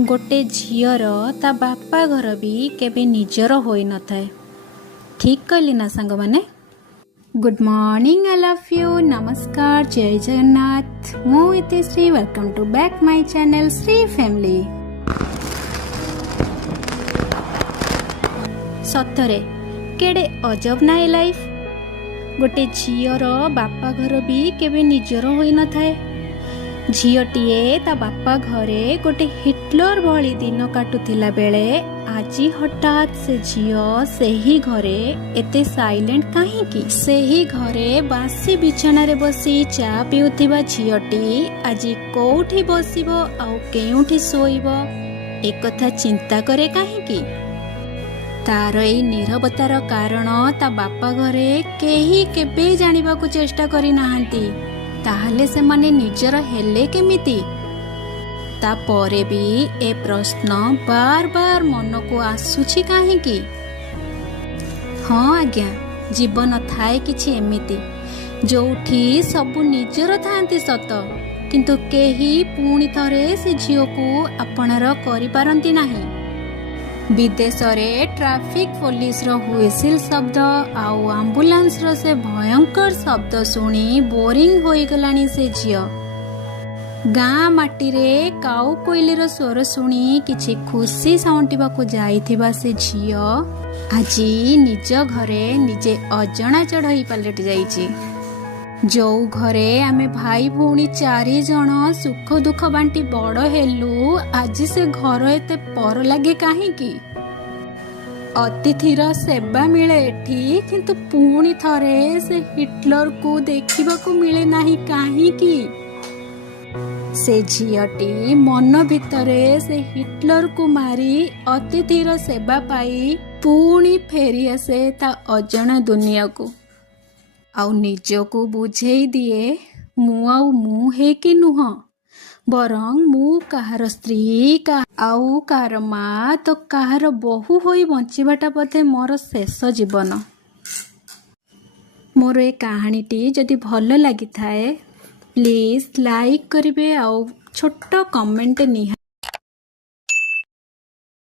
गोटे झीर ता बापा घर भी केबे निजर होई न थाए। ठीक कहली ना सांग माने। Good morning, I love you, नमस्कार, जय जगन्नाथ। मु Itishree, welcome to back my channel Shree family. सतरे केड़े अजब ना लाइफ। गोटे झीर बापा घर भी केबे निजर होई न थाए। झीटीए ता बापा घरे गोटे हिटलर भली दिन काटुथिला बेले आजी हठात से झील सेही घरे एते साइलेंट काहींकी। सेही घरे बासी बिछणारे बसी चा पिउथिबा झीटी आजी कोउठी बसिबो आउ केउठी सोइबो एकथा चिंता करे काहींकी। तार एई नीरवतार कारण ता बापा घरे केही केबे जानिबाकू चेष्टा करि नाहांती। ताहले से माने निजर हेले केमिति। तापरे भी ए प्रश्न बार बार मन को आसुछि काहेकि। हाँ आज्ञा, जीवन थाए किछि एमिति जोठी सबु निजर थांती सत, किंतु केही पुणी थरे से झियो को अपनार करि पारंती नाही। विदेश रे ट्रैफिक पुलिस रो हुइसिल शब्द आउ एम्बुलेंस रो से भयंकर शब्द सुनी बोरिंग होई गलानी से झियो। गाँ माटी रे काउ कोइलीर स्वर सुनी किछि खुशी साउंटिबा को जाइथिबा से झियो आजी निज घरे निजे अजणा चढ़ई पलट जाइछि। जो घरे आमे भाई भौणी 4 जण सुख दुख बांटी बड़ हेलु, आज से घर एते पर लागे काहींकी। अतिथिर सेवा मिले एठी, किंतु पुणी थरे से हिटलर को देखिबाकू मिले नाही काहींकी। से झियटी मन भितरे से हिटलर को मारी अतिथिर सेवा पाई पुणी फेरी आसे ता अजणा दुनिया को। आउ निजको बुझेई दिए मु हे कि नुह, बरं मु काहार स्त्री आउ काहार माँ तो काहार बहु होई बंचिबाटा पथे मोर शेष जीवन। मोर ए कहानीटी जदि भल लगी थाए प्लीज लाइक करिवे आउ छोट कमेंट निहा।